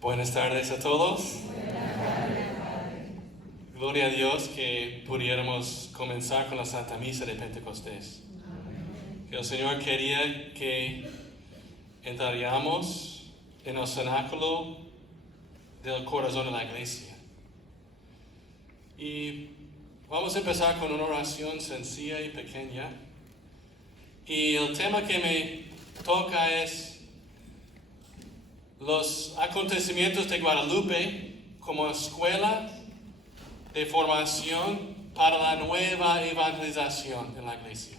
Buenas tardes a todos. Gloria a Dios que pudiéramos comenzar con la Santa Misa de Pentecostés. Que el Señor quería que entraríamos en el cenáculo del corazón de la iglesia. Y vamos a empezar con una oración sencilla y pequeña. Y el tema que me toca es los acontecimientos de Guadalupe como escuela de formación para la nueva evangelización en la iglesia.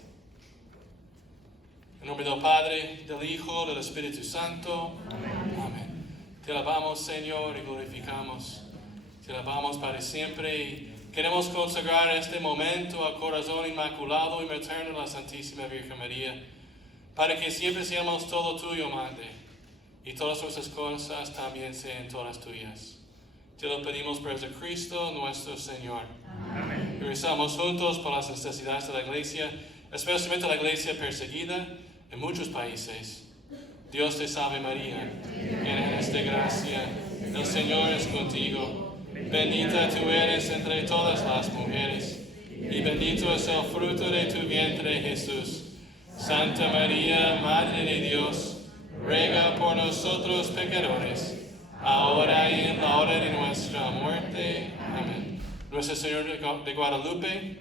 En nombre del Padre, del Hijo, del Espíritu Santo. Amén. Amén. Te alabamos, Señor, y glorificamos. Te alabamos para siempre y queremos consagrar este momento al corazón inmaculado y materno de la Santísima Virgen María, para que siempre seamos todo tuyo, Madre, y todas nuestras cosas también sean todas tuyas. Te lo pedimos por Jesucristo nuestro Señor. Amén. Y rezamos juntos por las necesidades de la iglesia, especialmente la iglesia perseguida en muchos países. Dios te salve María, llena eres de gracia, el Señor es contigo. Bendita tú eres entre todas las mujeres, y bendito es el fruto de tu vientre, Jesús. Santa María, Madre de Dios, ruega por nosotros pecadores, ahora y en la hora de nuestra muerte. Amén. Nuestro Señor de Guadalupe,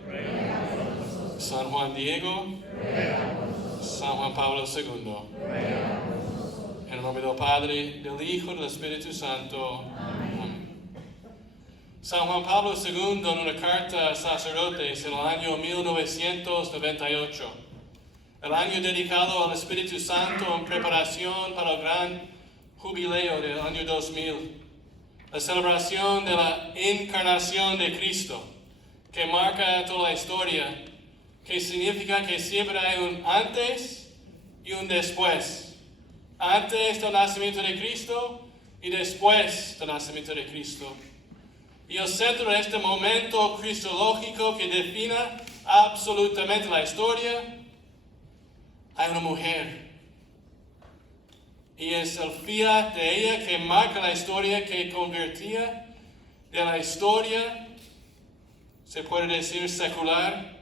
San Juan Diego, San Juan Pablo II. En el nombre del Padre, del Hijo y del Espíritu Santo. Amén. San Juan Pablo II, en una carta a sacerdotes en el año 1998, el año dedicado al Espíritu Santo en preparación para el gran jubileo del año 2000, la celebración de la encarnación de Cristo, que marca toda la historia, que significa que siempre hay un antes y un después. Antes del nacimiento de Cristo y después del nacimiento de Cristo. Y el centro de este momento cristológico que defina absolutamente la historia, hay una mujer. Y es el fiat de ella que marca la historia, que convertía de la historia, se puede decir secular,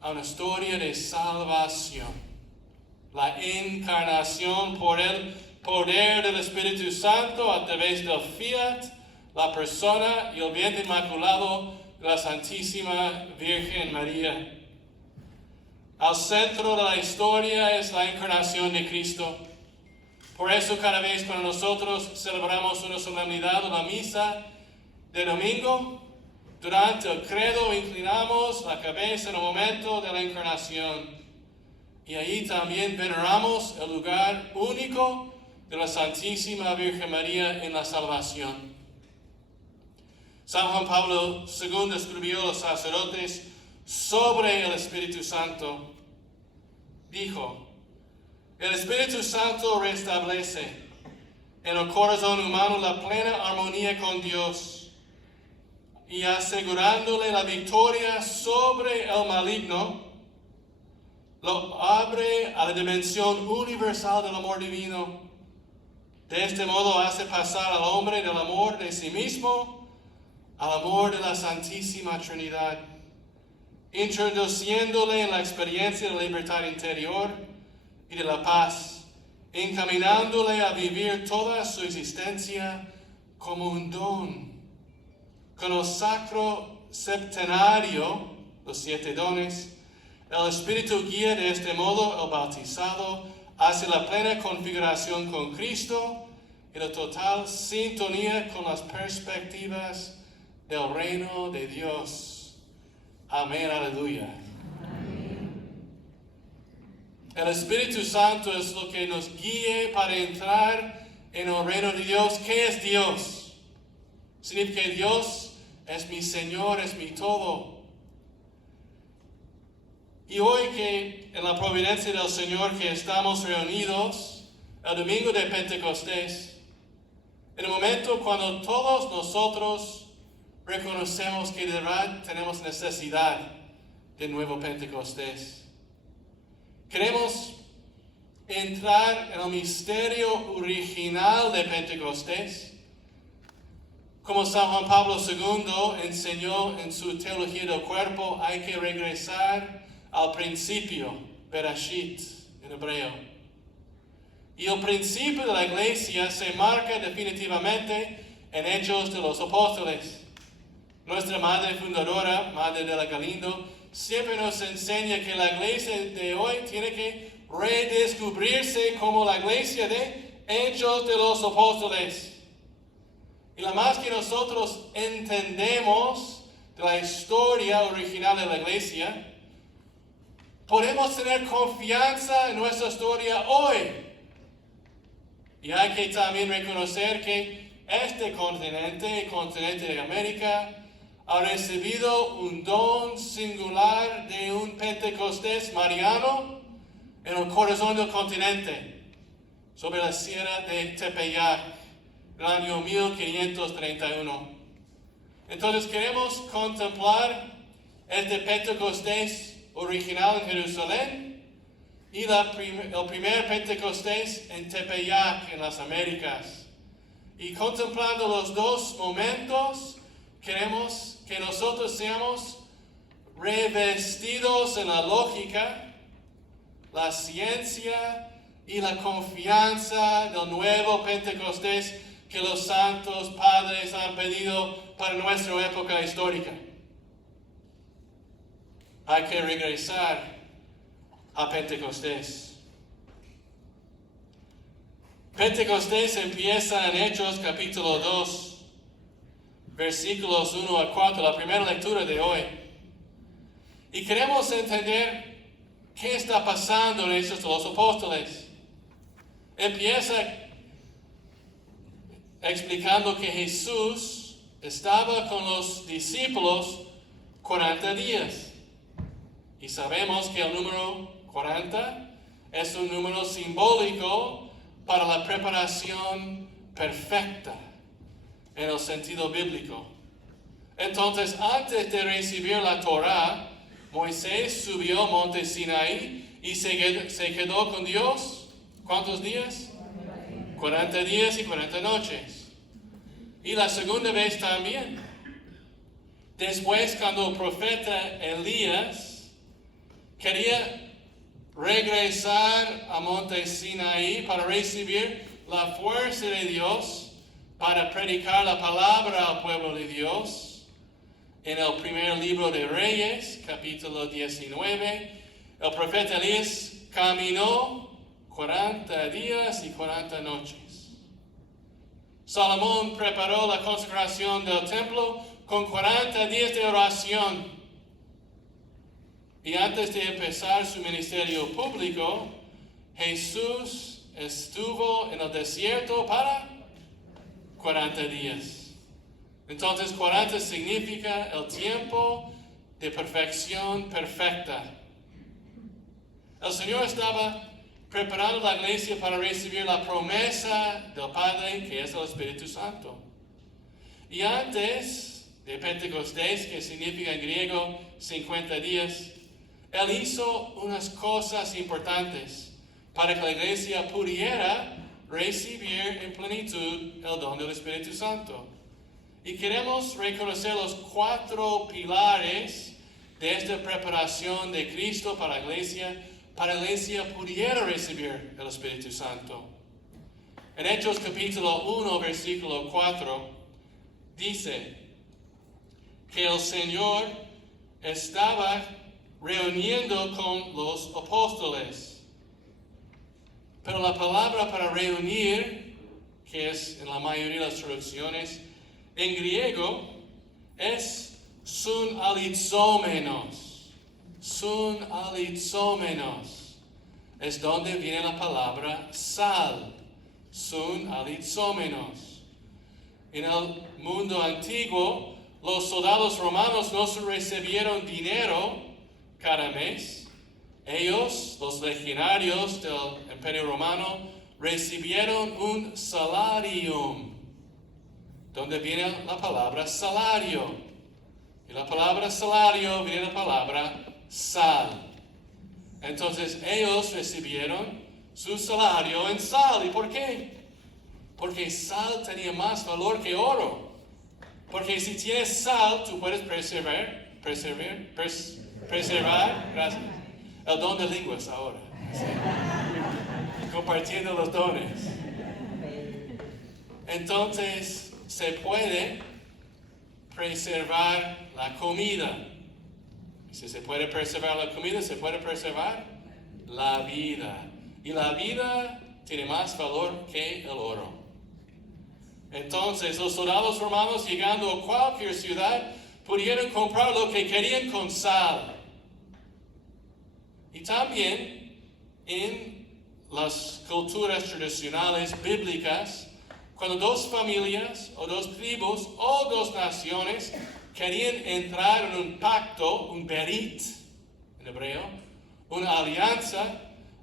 a una historia de salvación. La encarnación por el poder del Espíritu Santo a través del fiat, la persona y el vientre inmaculado de la Santísima Virgen María. Al centro de la historia es la encarnación de Cristo. Por eso cada vez cuando nosotros celebramos una solemnidad o la misa de domingo, durante el credo inclinamos la cabeza en el momento de la encarnación. Y ahí también veneramos el lugar único de la Santísima Virgen María en la salvación. San Juan Pablo II escribió a los sacerdotes sobre el Espíritu Santo. Dijo: el Espíritu Santo restablece en el corazón humano la plena armonía con Dios y asegurándole la victoria sobre el maligno, lo abre a la dimensión universal del amor divino. De este modo hace pasar al hombre del amor de sí mismo al amor de la Santísima Trinidad, introduciéndole en la experiencia de la libertad interior y de la paz, encaminándole a vivir toda su existencia como un don. Con el sacro septenario, los 7 dones, el Espíritu guía de este modo el bautizado hacia la plena configuración con Cristo y la total sintonía con las perspectivas del reino de Dios. Amén, aleluya. El Espíritu Santo es lo que nos guía para entrar en el reino de Dios. ¿Qué es Dios? Significa que Dios es mi Señor, es mi todo. Y hoy que en la providencia del Señor que estamos reunidos, el domingo de Pentecostés, en el momento cuando todos nosotros reconocemos que de verdad tenemos necesidad de nuevo Pentecostés. Queremos entrar en el misterio original de Pentecostés, Como San Juan Pablo II enseñó en su Teología del Cuerpo, hay que regresar al principio, Bereshit, en hebreo. Y el principio de la iglesia se marca definitivamente en Hechos de los Apóstoles. Nuestra madre fundadora, Madre de la Galindo, siempre nos enseña que la iglesia de hoy tiene que redescubrirse como la iglesia de Hechos de los Apóstoles. Y la más que nosotros entendemos de la historia original de la iglesia, podemos tener confianza en nuestra historia hoy. Y hay que también reconocer que este continente, el continente de América, ha recibido un don singular de un Pentecostés mariano en el corazón del continente, sobre la sierra de Tepeyac, el año 1531. Entonces queremos contemplar este Pentecostés original en Jerusalén y el primer Pentecostés en Tepeyac, en las Américas. Y contemplando los dos momentos, queremos que nosotros seamos revestidos en la lógica, la ciencia y la confianza del nuevo Pentecostés que los santos padres han pedido para nuestra época histórica. Hay que regresar a Pentecostés. Pentecostés empieza en Hechos capítulo 2, versículos 1 a 4, la primera lectura de hoy. Y queremos entender qué está pasando en Hechos de los Apóstoles. Empieza explicando que Jesús estaba con los discípulos 40 días. Y sabemos que el número 40 es un número simbólico para la preparación perfecta en el sentido bíblico. Entonces, antes de recibir la Torá, Moisés subió al monte Sinaí y se quedó con Dios. ¿Cuántos días? 40 días y 40 noches. Y la segunda vez también. Después, cuando el profeta Elías quería regresar a monte Sinaí para recibir la fuerza de Dios, para predicar la palabra al pueblo de Dios, en el primer libro de Reyes, capítulo 19, el profeta Elías caminó 40 días y 40 noches. Salomón preparó la consagración del templo con 40 días de oración. Y antes de empezar su ministerio público, Jesús estuvo en el desierto para 40 días. Entonces 40 significa el tiempo de perfección perfecta. El Señor estaba preparando la iglesia para recibir la promesa del Padre, que es el Espíritu Santo. Y antes de Pentecostés, que significa en griego 50 días, Él hizo unas cosas importantes para que la iglesia pudiera recibir en plenitud el don del Espíritu Santo. Y queremos reconocer los 4 pilares de esta preparación de Cristo para la iglesia pudiera recibir el Espíritu Santo. En Hechos capítulo 1, versículo 4, dice que el Señor estaba reuniendo con los apóstoles. Pero la palabra para reunir, que es en la mayoría de las traducciones, en griego es sunalizomenos. Sunalizomenos es donde viene la palabra sal. Sunalizomenos. En el mundo antiguo, los soldados romanos no recibieron dinero cada mes. Ellos, los legionarios del Imperio Romano, recibieron un salarium, donde viene la palabra salario. Y la palabra salario viene de la palabra sal. Entonces ellos recibieron su salario en sal. ¿Y por qué? Porque sal tenía más valor que oro. Porque si tienes sal, tú puedes preservar, gracias, el don de lenguas ahora. ¿Sí? Compartiendo los dones. Entonces, se puede preservar la comida. Y si se puede preservar la comida, se puede preservar la vida. Y la vida tiene más valor que el oro. Entonces, los soldados romanos, llegando a cualquier ciudad, pudieron comprar lo que querían con sal. Y también en las culturas tradicionales bíblicas, cuando dos familias o dos tribus o dos naciones querían entrar en un pacto, un berit en hebreo, una alianza,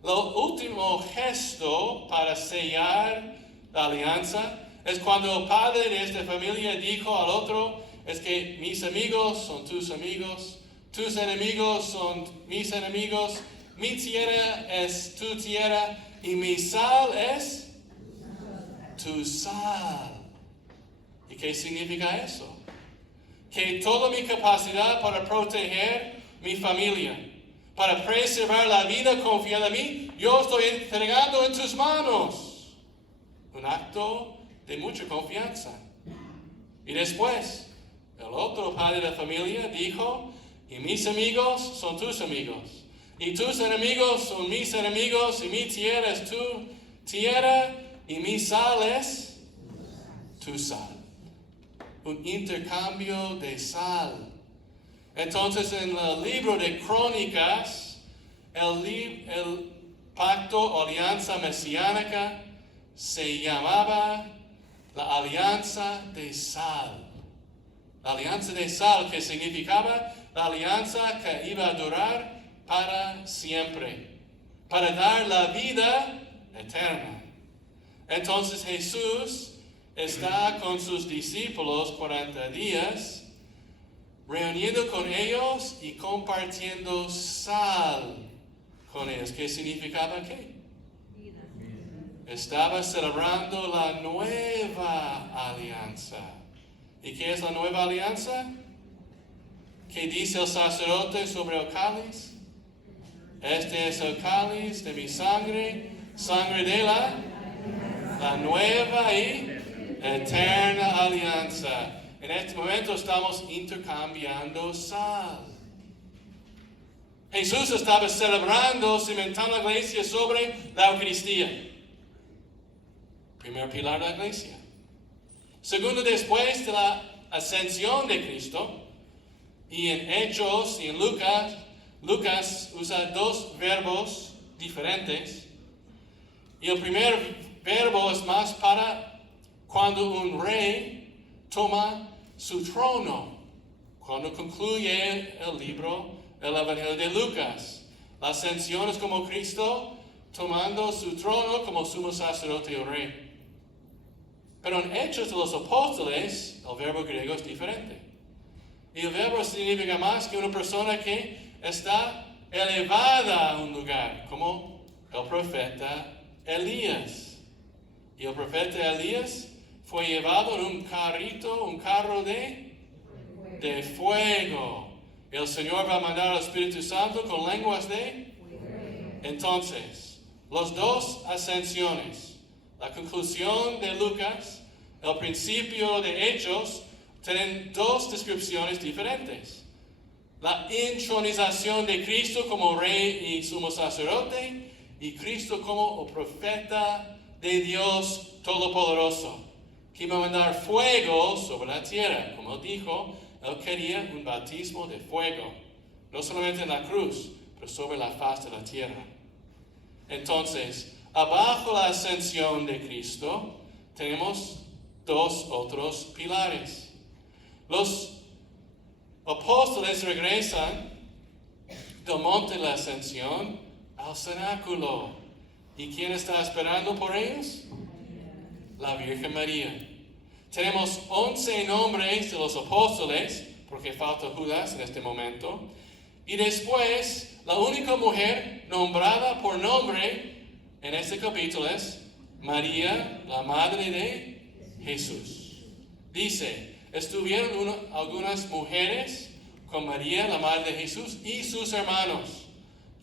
el último gesto para sellar la alianza es cuando el padre de esta familia dijo al otro, es que mis amigos son tus amigos, tus enemigos son mis enemigos, mi tierra es tu tierra y mi sal es tu sal. ¿Y qué significa eso? Que toda mi capacidad para proteger mi familia, para preservar la vida confiada en mí, yo estoy entregando en tus manos. Un acto de mucha confianza. Y después, el otro padre de la familia dijo, y mis amigos son tus amigos, y tus enemigos son mis enemigos, y mi tierra es tu tierra, y mi sal es tu sal. Un intercambio de sal. Entonces, en el libro de Crónicas, el pacto o alianza mesiánica se llamaba la alianza de sal. La alianza de sal, que significaba la alianza que iba a durar para siempre, para dar la vida eterna. Entonces Jesús está con sus discípulos 40 días, reuniendo con ellos y compartiendo sal con ellos. ¿Qué significaba qué? Estaba celebrando la nueva alianza. ¿Y qué es la nueva alianza? ¿Qué dice el sacerdote sobre el cáliz? Este es el cáliz de mi sangre, sangre de la nueva y eterna alianza. En este momento estamos intercambiando sal. Jesús estaba celebrando, cimentando la iglesia sobre la Eucaristía. Primer pilar de la iglesia. Segundo, después de la ascensión de Cristo, y en Hechos y en Lucas usa dos verbos diferentes. Y el primer verbo es más para cuando un rey toma su trono, cuando concluye el libro, el Evangelio de Lucas. La ascensión es como Cristo tomando su trono como sumo sacerdote o rey. Pero en Hechos de los Apóstoles, el verbo griego es diferente. Y el verbo significa más que una persona que está elevada a un lugar, como el profeta Elías. Y el profeta Elías fue llevado en un carro de fuego. El Señor va a mandar al Espíritu Santo con lenguas de... Entonces, las dos ascensiones, la conclusión de Lucas, el principio de Hechos, tienen dos descripciones diferentes. La entronización de Cristo como rey y sumo sacerdote, y Cristo como el profeta de Dios Todopoderoso, que iba a mandar fuego sobre la tierra. Como él dijo, él quería un bautismo de fuego, no solamente en la cruz, pero sobre la faz de la tierra. Entonces, abajo la ascensión de Cristo, tenemos dos otros pilares. Los apóstoles regresan del monte de la ascensión al cenáculo. ¿Y quién está esperando por ellos? La Virgen María. Tenemos 11 nombres de los apóstoles, porque falta Judas en este momento. Y después, la única mujer nombrada por nombre en este capítulo es María, la madre de Jesús. Dice, estuvieron algunas mujeres con María, la madre de Jesús, y sus hermanos,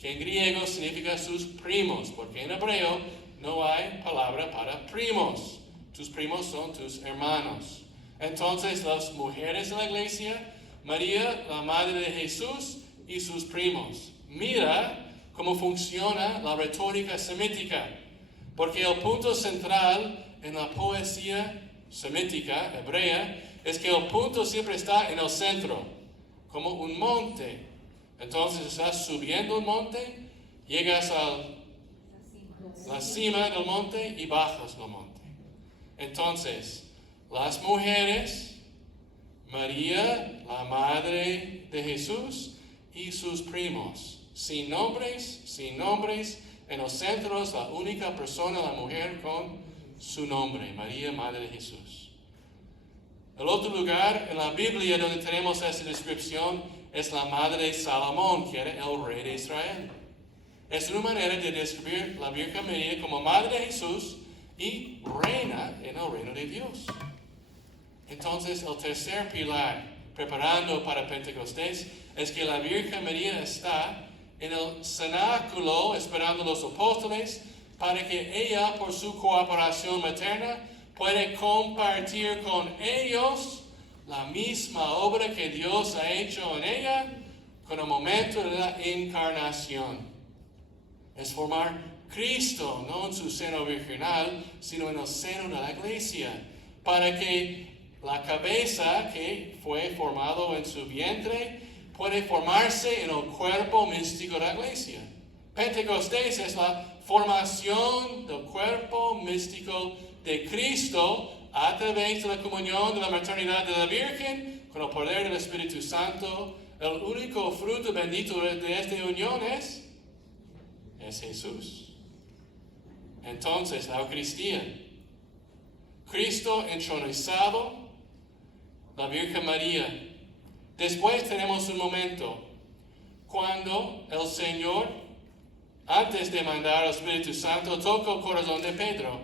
que en griego significa sus primos, porque en hebreo no hay palabra para primos. Tus primos son tus hermanos. Entonces las mujeres de la iglesia, María, la madre de Jesús, y sus primos. Mira cómo funciona la retórica semítica, porque el punto central en la poesía semítica, hebrea, es que el punto siempre está en el centro, como un monte. Entonces estás subiendo un monte, llegas a la cima del monte y bajas del monte. Entonces, las mujeres, María, la madre de Jesús, y sus primos, sin nombres, en el centro es la única persona, la mujer con su nombre, María, madre de Jesús. El otro lugar en la Biblia donde tenemos esta descripción es la madre de Salomón, que era el rey de Israel. Es una manera de describir la Virgen María como madre de Jesús y reina en el reino de Dios. Entonces, el tercer pilar, preparando para Pentecostés, es que la Virgen María está en el cenáculo esperando a los apóstoles para que ella, por su cooperación materna, puede compartir con ellos la misma obra que Dios ha hecho en ella con el momento de la encarnación. Es formar Cristo, no en su seno virginal, sino en el seno de la iglesia, para que la cabeza que fue formado en su vientre puede formarse en el cuerpo místico de la iglesia. Pentecostés es la formación del cuerpo místico de Cristo a través de la comunión de la maternidad de la Virgen con el poder del Espíritu Santo. El único fruto bendito de esta unión es Jesús. Entonces, la Eucaristía, Cristo entronizado, la Virgen María. Después tenemos un momento cuando el Señor, antes de mandar al Espíritu Santo, toca el corazón de Pedro.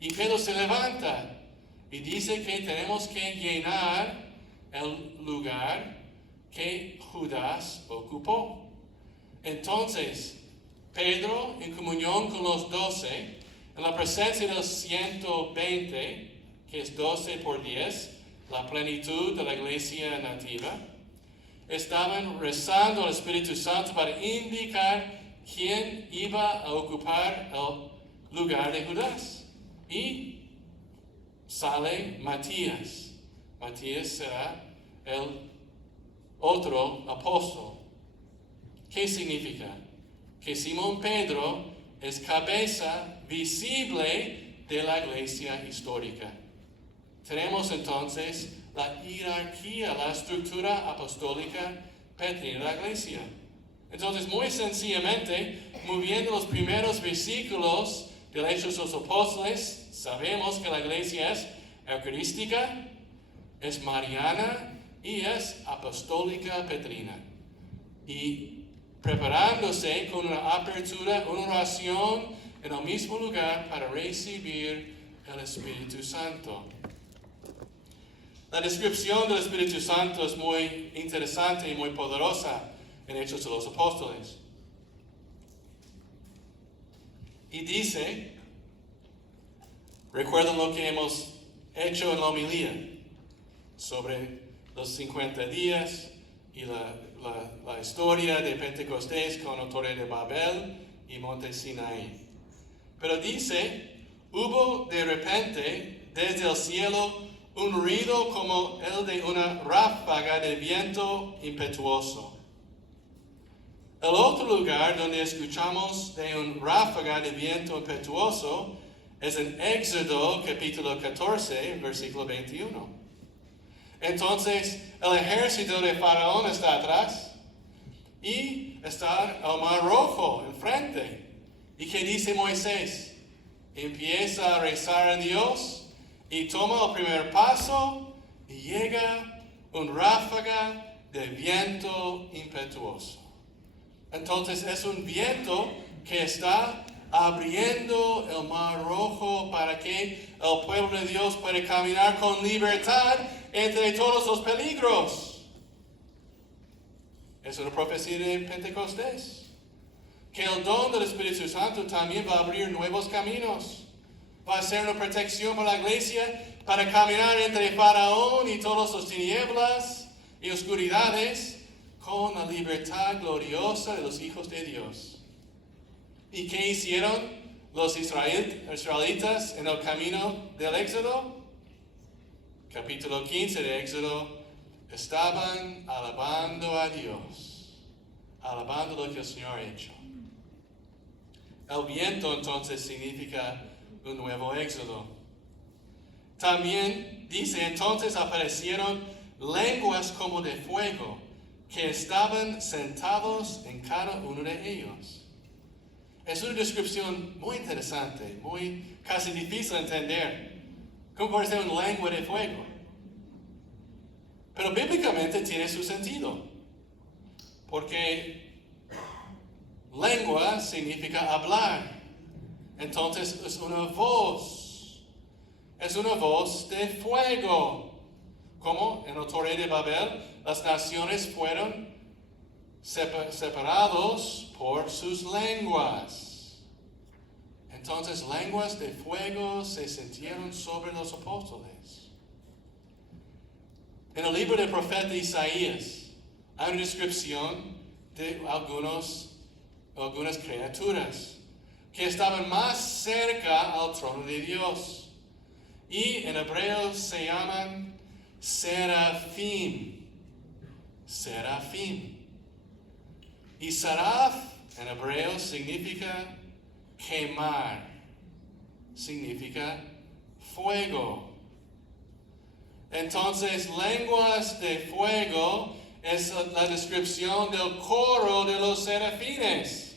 Y Pedro se levanta y dice que tenemos que llenar el lugar que Judas ocupó. Entonces, Pedro, en comunión con los 12, en la presencia de los 120, que es 12 por 10, la plenitud de la iglesia nativa, estaban rezando al Espíritu Santo para indicar quién iba a ocupar el lugar de Judas. Y sale Matías. Matías será el otro apóstol. ¿Qué significa? Que Simón Pedro es cabeza visible de la iglesia histórica. Tenemos entonces la jerarquía, la estructura apostólica petrina de la iglesia. Entonces, muy sencillamente, moviendo los primeros versículos del Hechos de los Apóstoles, sabemos que la iglesia es eucarística, es mariana y es apostólica petrina. Y preparándose con una apertura, una oración en el mismo lugar para recibir el Espíritu Santo. La descripción del Espíritu Santo es muy interesante y muy poderosa en Hechos de los Apóstoles. Y dice, recuerden lo que hemos hecho en la homilía sobre los 50 días y la historia de Pentecostés con la Torre de Babel y Monte Sinaí. Pero dice, hubo de repente desde el cielo un ruido como el de una ráfaga de viento impetuoso. El otro lugar donde escuchamos de un ráfaga de viento impetuoso es en Éxodo capítulo 14, versículo 21. Entonces, el ejército de Faraón está atrás y está el Mar Rojo enfrente. ¿Y qué dice Moisés? Empieza a rezar a Dios y toma el primer paso y llega un ráfaga de viento impetuoso. Entonces es un viento que está abriendo el Mar Rojo para que el pueblo de Dios pueda caminar con libertad entre todos los peligros. Es una profecía de Pentecostés. Que el don del Espíritu Santo también va a abrir nuevos caminos. Va a ser una protección para la iglesia para caminar entre Faraón y todas las tinieblas y oscuridades con la libertad gloriosa de los hijos de Dios. ¿Y qué hicieron los israelitas en el camino del Éxodo? Capítulo 15 de Éxodo, estaban alabando a Dios, alabando lo que el Señor ha hecho. El viento entonces significa un nuevo éxodo. También dice, entonces aparecieron lenguas como de fuego que estaban sentados en cada uno de ellos. Es una descripción muy interesante, casi difícil de entender. ¿Cómo puede ser una lengua de fuego? Pero bíblicamente tiene su sentido. Porque lengua significa hablar. Entonces es una voz. Es una voz de fuego. Como en la Torre de Babel, las naciones fueron separados por sus lenguas. Entonces lenguas de fuego se sintieron sobre los apóstoles. En el libro del profeta Isaías hay una descripción de algunas criaturas que estaban más cerca al trono de Dios. Y en hebreo se llaman serafín. Serafín. Y seraf en hebreo significa quemar. Significa fuego. Entonces, lenguas de fuego es la descripción del coro de los serafines,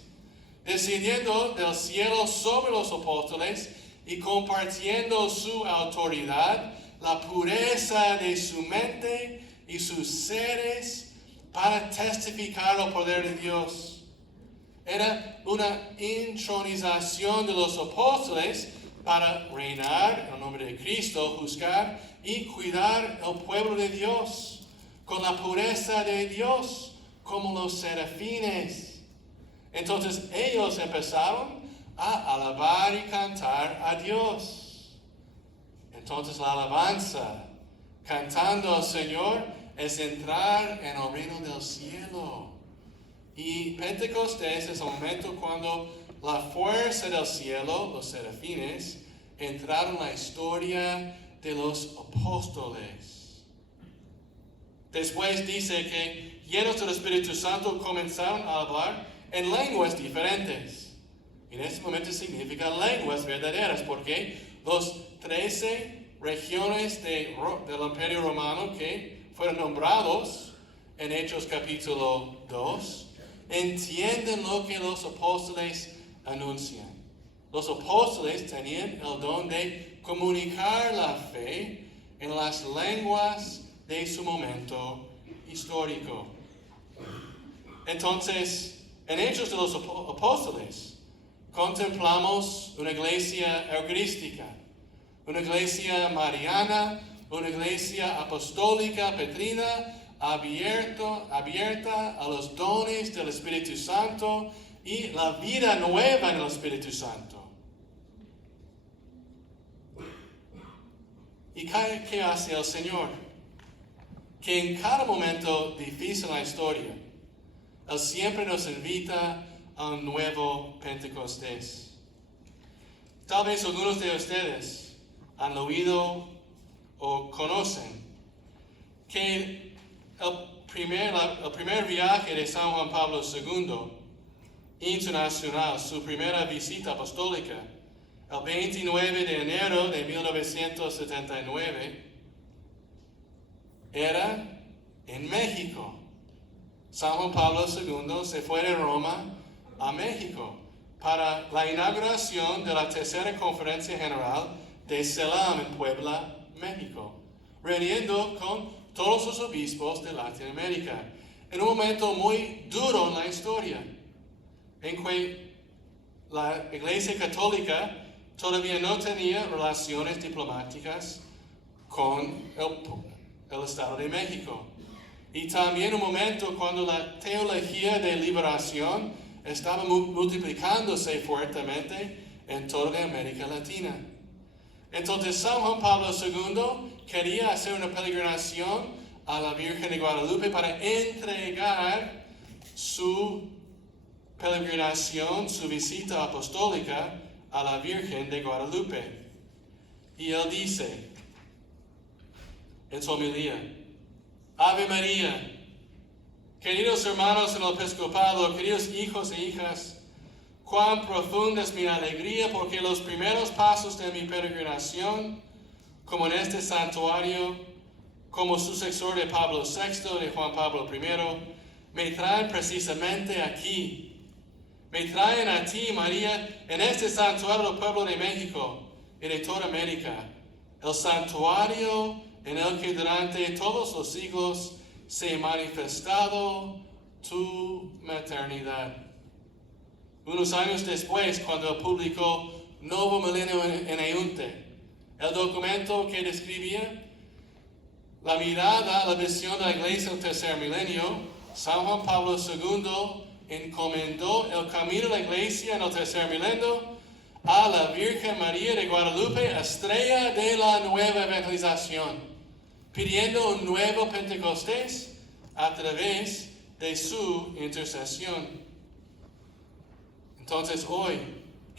descendiendo del cielo sobre los apóstoles y compartiendo su autoridad, la pureza de su mente y sus seres para testificar el poder de Dios. Era una intronización de los apóstoles para reinar en el nombre de Cristo, juzgar y cuidar el pueblo de Dios con la pureza de Dios como los serafines. Entonces ellos empezaron a alabar y cantar a Dios. Entonces la alabanza, cantando al Señor, es entrar en el reino del cielo. Y Pentecostés es el momento cuando la fuerza del cielo, los serafines, entraron en la historia de los apóstoles. Después dice que llenos del Espíritu Santo comenzaron a hablar en lenguas diferentes. En este momento significa lenguas verdaderas, porque los 13 regiones del Imperio Romano que fueron nombrados en Hechos capítulo 2, entienden lo que los apóstoles anuncian. Los apóstoles tenían el don de comunicar la fe en las lenguas de su momento histórico. Entonces, en Hechos de los Apóstoles, contemplamos una iglesia eucarística, una iglesia mariana, una iglesia apostólica petrina, abierta a los dones del Espíritu Santo y la vida nueva en el Espíritu Santo. ¿Y qué hace el Señor? Que en cada momento difícil en la historia, Él siempre nos invita a un nuevo Pentecostés. Tal vez algunos de ustedes han oído o conocen que el primer viaje de San Juan Pablo II, internacional, su primera visita apostólica, el 29 de enero de 1979, era en México. San Juan Pablo II se fue de Roma a México para la inauguración de la tercera conferencia general de CELAM en Puebla, México, reuniendo con todos los obispos de Latinoamérica, en un momento muy duro en la historia, en que la Iglesia Católica todavía no tenía relaciones diplomáticas con el Estado de México. Y también un momento cuando la teología de liberación estaba multiplicándose fuertemente en toda América Latina. Entonces San Juan Pablo II quería hacer una peregrinación a la Virgen de Guadalupe para entregar su peregrinación, su visita apostólica a la Virgen de Guadalupe. Y él dice en su homilía: Ave María, queridos hermanos en el episcopado, queridos hijos e hijas, cuán profunda es mi alegría porque los primeros pasos de mi peregrinación, como en este santuario, como sucesor de Pablo VI, de Juan Pablo I, me traen precisamente aquí. Me traen a ti, María, en este santuario del pueblo de México y de toda América, el santuario en el que durante todos los siglos se ha manifestado tu maternidad. Unos años después, cuando él publicó Novo Milenio en Eunte, el documento que describía la mirada a la visión de la Iglesia del tercer milenio, San Juan Pablo II encomendó el camino de la Iglesia en el tercer milenio a la Virgen María de Guadalupe, estrella de la nueva evangelización, pidiendo un nuevo Pentecostés a través de su intercesión. Entonces hoy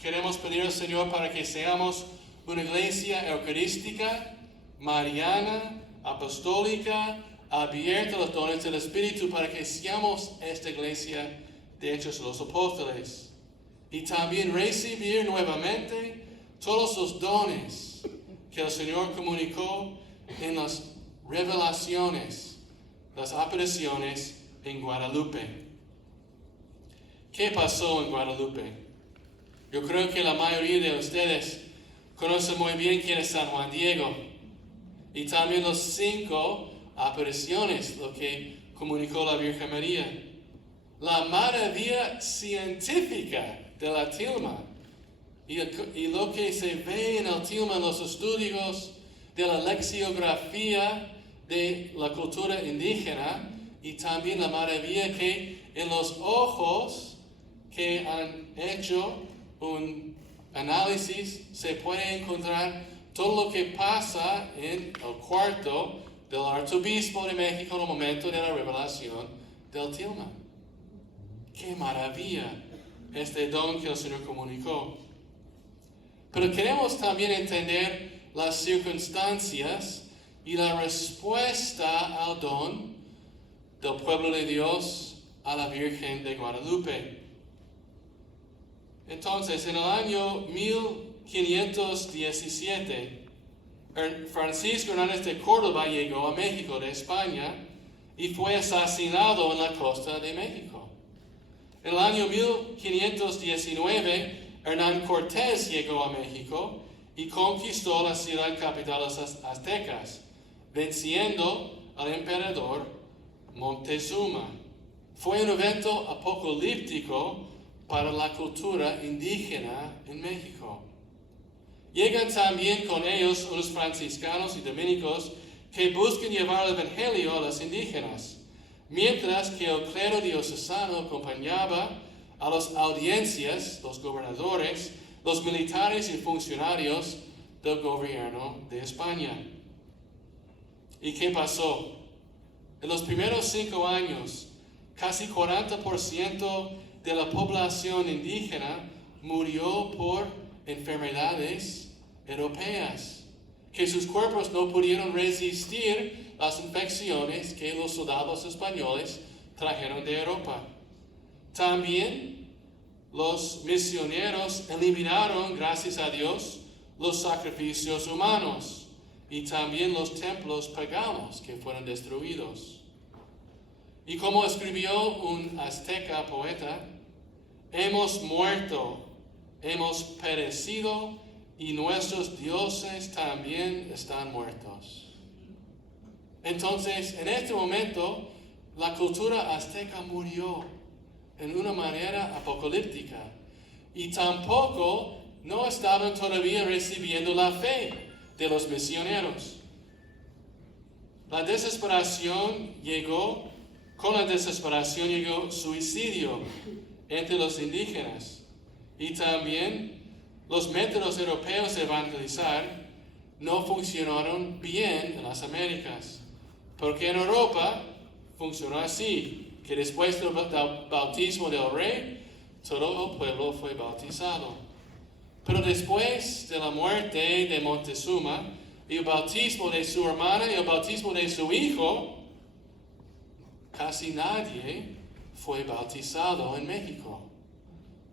queremos pedir al Señor para que seamos una iglesia eucarística, mariana, apostólica, abierta a los dones del Espíritu, para que seamos esta iglesia de Hechos de los Apóstoles. Y también recibir nuevamente todos los dones que el Señor comunicó en las revelaciones, las apariciones en Guadalupe. ¿Qué pasó en Guadalupe? Yo creo que la mayoría de ustedes conocen muy bien quién es San Juan Diego y también las 5 apariciones, lo que comunicó la Virgen María. La maravilla científica de la tilma y lo que se ve en el tilma en los estudios de la lexicografía de la cultura indígena, y también la maravilla que en los ojos que han hecho un análisis se puede encontrar todo lo que pasa en el cuarto del arzobispo de México en el momento de la revelación del tilma. ¡Qué maravilla este don que el Señor comunicó! Pero queremos también entender las circunstancias y la respuesta al don del pueblo de Dios a la Virgen de Guadalupe. Entonces, en el año 1517, Francisco Hernández de Córdoba llegó a México de España y fue asesinado en la costa de México. En el año 1519, Hernán Cortés llegó a México y conquistó la ciudad capital de los aztecas, venciendo al emperador Montezuma. Fue un evento apocalíptico para la cultura indígena en México. Llegan también con ellos unos franciscanos y dominicos que buscan llevar el evangelio a los indígenas, mientras que el clero diocesano acompañaba a las audiencias, los gobernadores, los militares y funcionarios del gobierno de España. ¿Y qué pasó? En los primeros 5 años, casi 40% de la población indígena murió por enfermedades europeas, que sus cuerpos no pudieron resistir las infecciones que los soldados españoles trajeron de Europa. También los misioneros eliminaron, gracias a Dios, los sacrificios humanos y también los templos paganos que fueron destruidos. Y como escribió un azteca poeta, hemos muerto, hemos perecido y nuestros dioses también están muertos. Entonces, en este momento, la cultura azteca murió en una manera apocalíptica y tampoco no estaban todavía recibiendo la fe de los misioneros. Con la desesperación llegó suicidio entre los indígenas. Y también los métodos europeos de evangelizar no funcionaron bien en las Américas. Porque en Europa funcionó así, que después del bautismo del rey, todo el pueblo fue bautizado. Pero después de la muerte de Montezuma, y el bautismo de su hermana y el bautismo de su hijo, casi nadie fue bautizado en México.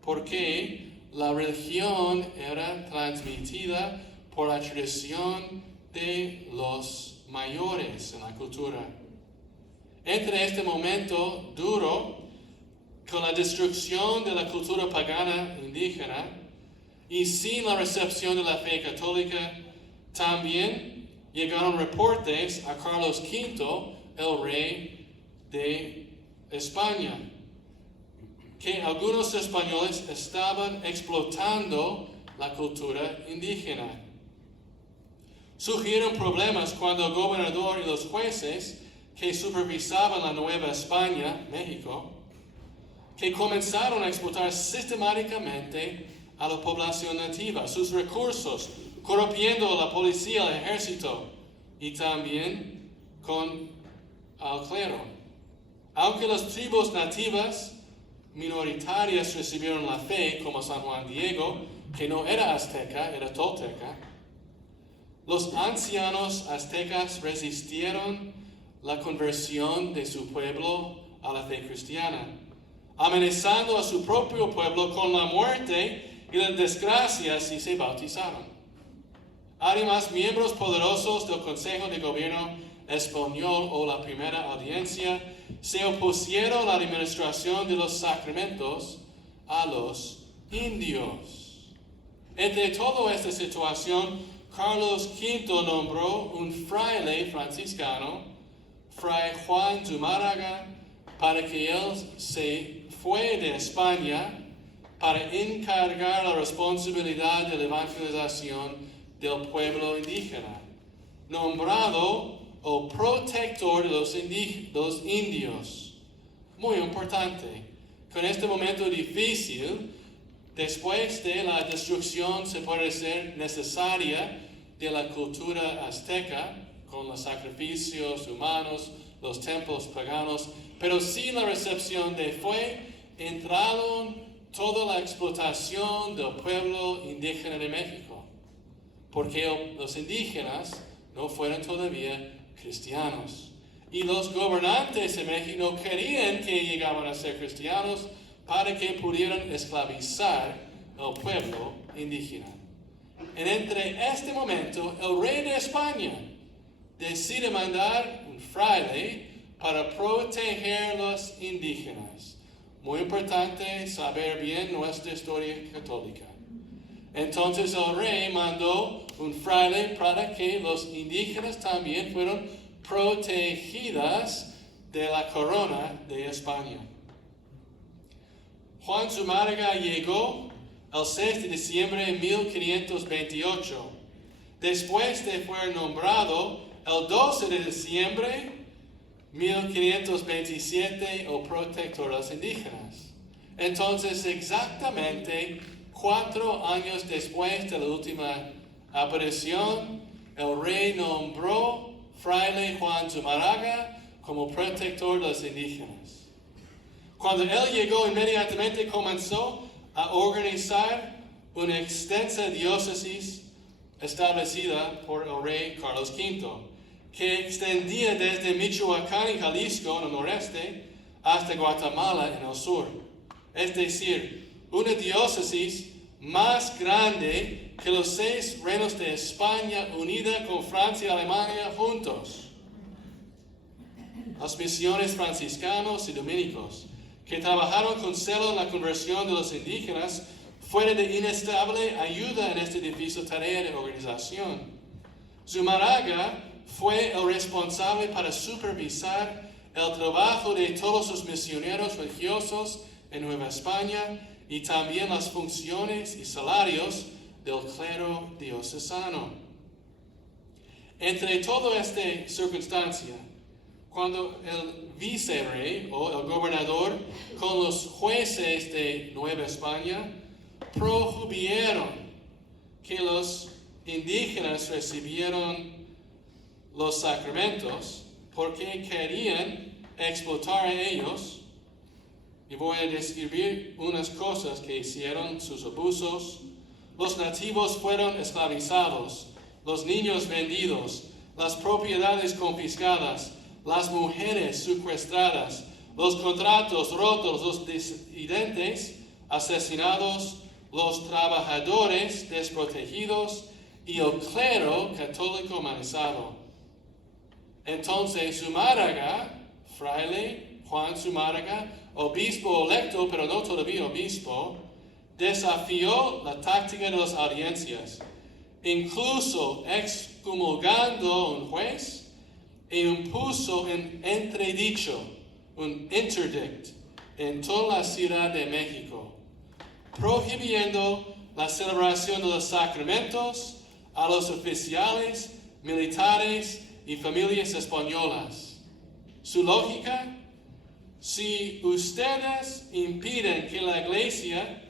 Porque la religión era transmitida por la tradición de los mayores en la cultura. Entre este momento duro, con la destrucción de la cultura pagana indígena y sin la recepción de la fe católica, también llegaron reportes a Carlos V, el rey de España, que algunos españoles estaban explotando la cultura indígena. Surgieron problemas cuando el gobernador y los jueces que supervisaban la Nueva España, México, que comenzaron a explotar sistemáticamente a la población nativa, sus recursos, corrompiendo a la policía, al ejército y también con al clero. Aunque las tribus nativas minoritarias recibieron la fe, como San Juan Diego, que no era azteca, era tolteca, los ancianos aztecas resistieron la conversión de su pueblo a la fe cristiana, amenazando a su propio pueblo con la muerte y la desgracia si se bautizaron. Además, miembros poderosos del Consejo de Gobierno Español o la Primera Audiencia se opusieron a la administración de los sacramentos a los indios. Entre toda esta situación, Carlos V nombró un fraile franciscano, Fray Juan Zumárraga, para que él se fue de España para encargar la responsabilidad de la evangelización del pueblo indígena, nombrado o protector de los indios. Muy importante. Con este momento difícil, después de la destrucción se puede ser necesaria de la cultura azteca, con los sacrificios humanos, los templos paganos, pero sin la recepción de fe, entraron toda la explotación del pueblo indígena de México, porque los indígenas no fueron todavía cristianos. Y los gobernantes de México no querían que llegaran a ser cristianos para que pudieran esclavizar al pueblo indígena. Entre este momento, el rey de España decide mandar un fraile para proteger a los indígenas. Muy importante saber bien nuestra historia católica. Entonces el rey mandó un fraile para que los indígenas también fueran protegidas de la corona de España. Juan Zumárraga llegó el 6 de diciembre de 1528. Después de ser nombrado el 12 de diciembre 1527 el protector de los indígenas. Entonces, exactamente 4 años después de la última aparición, el rey nombró fraile Juan Zumárraga como protector de los indígenas. Cuando él llegó, inmediatamente comenzó a organizar una extensa diócesis establecida por el rey Carlos V, que extendía desde Michoacán y Jalisco en el noreste hasta Guatemala en el sur. Es decir, una diócesis más grande que los 6 reinos de España unida con Francia y Alemania juntos. Las misiones franciscanos y dominicos, que trabajaron con celo en la conversión de los indígenas, fueron de inestable ayuda en esta difícil tarea de organización. Zumárraga fue el responsable para supervisar el trabajo de todos los misioneros religiosos en Nueva España y también las funciones y salarios del clero diocesano. Entre toda esta circunstancia, cuando el vicerrey o el gobernador con los jueces de Nueva España prohibieron que los indígenas recibieran los sacramentos porque querían explotar a ellos, y voy a describir unas cosas que hicieron, sus abusos. Los nativos fueron esclavizados, los niños vendidos, las propiedades confiscadas, las mujeres secuestradas, los contratos rotos, los disidentes asesinados, los trabajadores desprotegidos y el clero católico manizado. Entonces Zumárraga, fraile Juan Zumárraga, obispo electo pero no todavía obispo, desafió la táctica de las audiencias, incluso excomulgando a un juez, e impuso un entredicho, un interdict, en toda la Ciudad de México, prohibiendo la celebración de los sacramentos a los oficiales, militares y familias españolas. Su lógica: si ustedes impiden que la Iglesia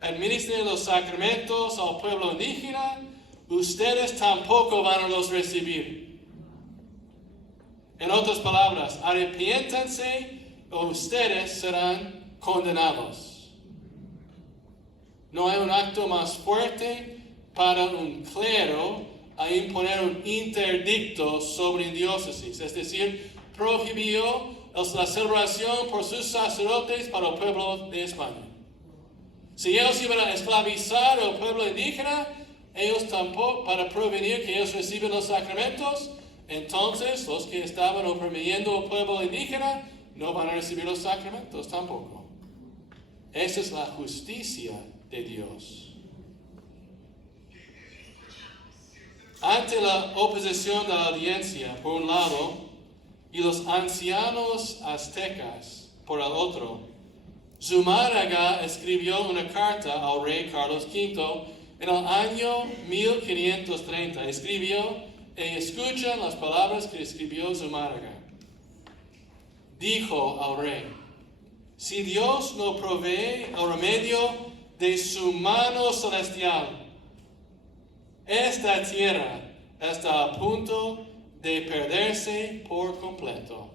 administre los sacramentos al pueblo indígena, ustedes tampoco van a los recibir. En otras palabras, arrepiéntanse o ustedes serán condenados. No hay un acto más fuerte para un clero a imponer un interdicto sobre diócesis, es decir, prohibió la celebración por sus sacerdotes para el pueblo de España. Si ellos iban a esclavizar al pueblo indígena, ellos tampoco, para prevenir que ellos reciban los sacramentos, entonces los que estaban oprimiendo al pueblo indígena no van a recibir los sacramentos tampoco. Esa es la justicia de Dios. Ante la oposición de la audiencia, por un lado, y los ancianos aztecas, por el otro, Zumárraga escribió una carta al rey Carlos V en el año 1530. Escribió, y escuchan las palabras que escribió Zumárraga. Dijo al rey: si Dios no provee el remedio de su mano celestial, esta tierra está a punto de perderse por completo.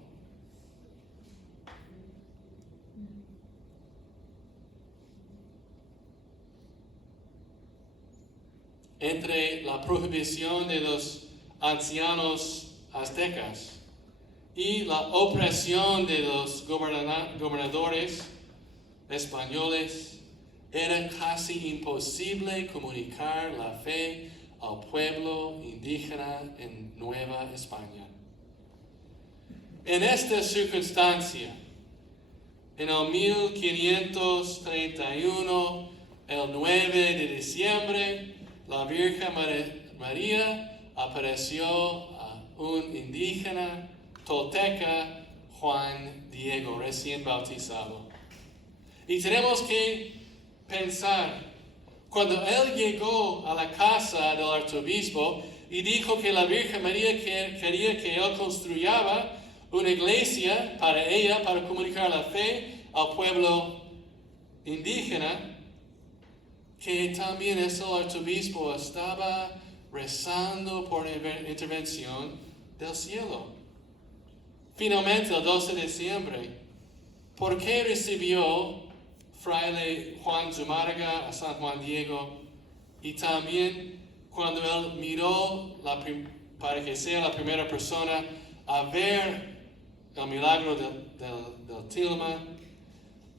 Entre la prohibición de los ancianos aztecas y la opresión de los gobernadores españoles, era casi imposible comunicar la fe al pueblo indígena en Nueva España. En esta circunstancia, en el 1531, el 9 de diciembre, la Virgen María apareció a un indígena tolteca, Juan Diego, recién bautizado. Y tenemos que pensar, cuando él llegó a la casa del arzobispo y dijo que la Virgen María quería que él construyera una iglesia para ella, para comunicar la fe al pueblo indígena, que también el arzobispo estaba rezando por la intervención del cielo. Finalmente, el 12 de diciembre, ¿por qué recibió fraile Juan Zumárraga a San Juan Diego? Y también cuando él miró para que sea la primera persona a ver el milagro del tilma,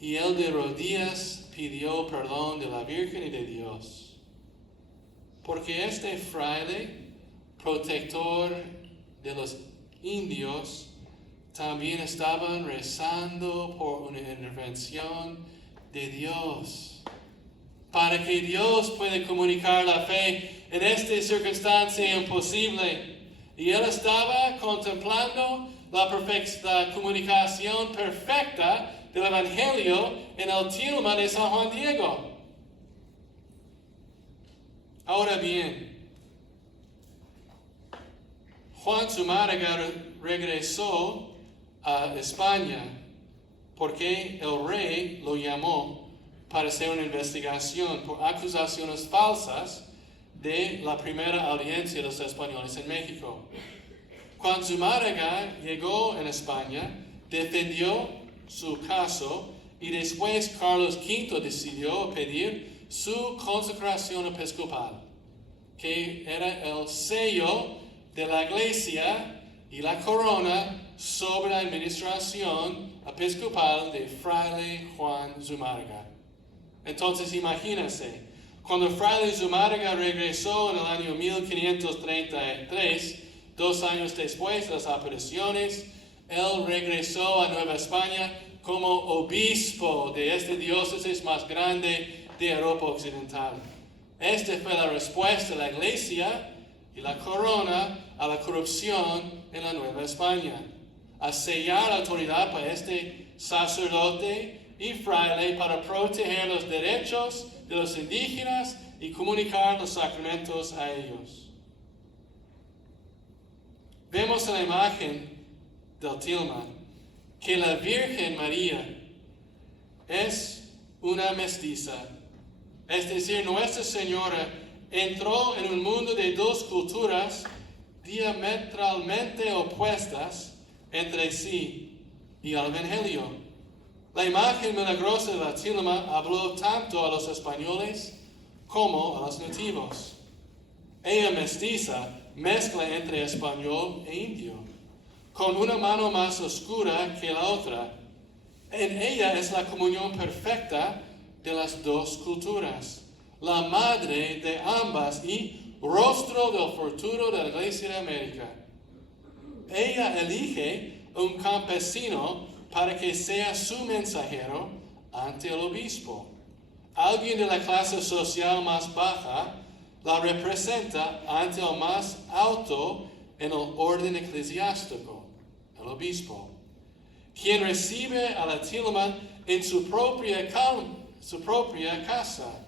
y él de rodillas pidió perdón de la Virgen y de Dios. Porque este fraile, protector de los indios, también estaban rezando por una intervención de Dios, para que Dios pueda comunicar la fe en esta circunstancia imposible. Y él estaba contemplando la comunicación perfecta del Evangelio en el tilma de San Juan Diego. Ahora bien, Juan Zumárraga regresó a España porque el rey lo llamó para hacer una investigación por acusaciones falsas de la primera audiencia de los españoles en México. Cuando Zumárraga llegó en España, defendió su caso y después Carlos V decidió pedir su consagración episcopal, que era el sello de la Iglesia y la corona sobre la administración episcopal de Fraile Juan Zumárraga. Entonces imagínense, cuando Fraile Zumárraga regresó en el año 1533, 2 años después de las apariciones, él regresó a Nueva España como obispo de esta diócesis más grande de Europa Occidental. Esta fue la respuesta de la Iglesia y la corona a la corrupción en la Nueva España, a sellar la autoridad para este sacerdote y fraile para proteger los derechos de los indígenas y comunicar los sacramentos a ellos. Vemos en la imagen del tilma que la Virgen María es una mestiza, es decir, Nuestra Señora entró en un mundo de 2 culturas diametralmente opuestas entre sí y al Evangelio. La imagen milagrosa de la tilma habló tanto a los españoles como a los nativos. Ella mestiza mezcla entre español e indio, con una mano más oscura que la otra. En ella es la comunión perfecta de las 2 culturas, la madre de ambas y rostro del futuro de la Iglesia de América. Ella elige un campesino para que sea su mensajero ante el obispo. Alguien de la clase social más baja la representa ante el más alto en el orden eclesiástico, el obispo, quien recibe a la tilma en su propia casa.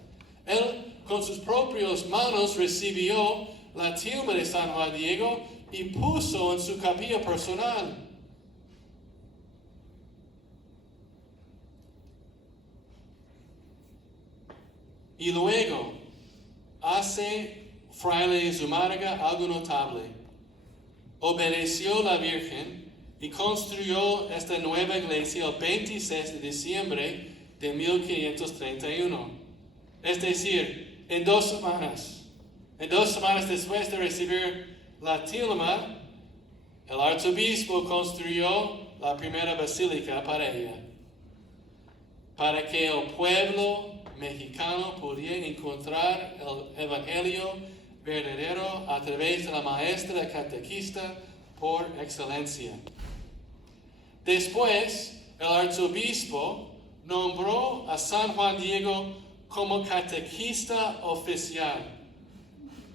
Él con sus propias manos recibió la tilma de San Juan Diego y puso en su capilla personal. Y luego hace Fraile Zumárraga algo notable. Obedeció a la Virgen y construyó esta nueva iglesia el 26 de diciembre de 1531. Es decir, en 2 semanas. En 2 semanas después de recibir la tilma, el arzobispo construyó la primera basílica para ella, para que el pueblo mexicano pudiera encontrar el evangelio verdadero a través de la maestra catequista por excelencia. Después, el arzobispo nombró a San Juan Diego como catequista oficial.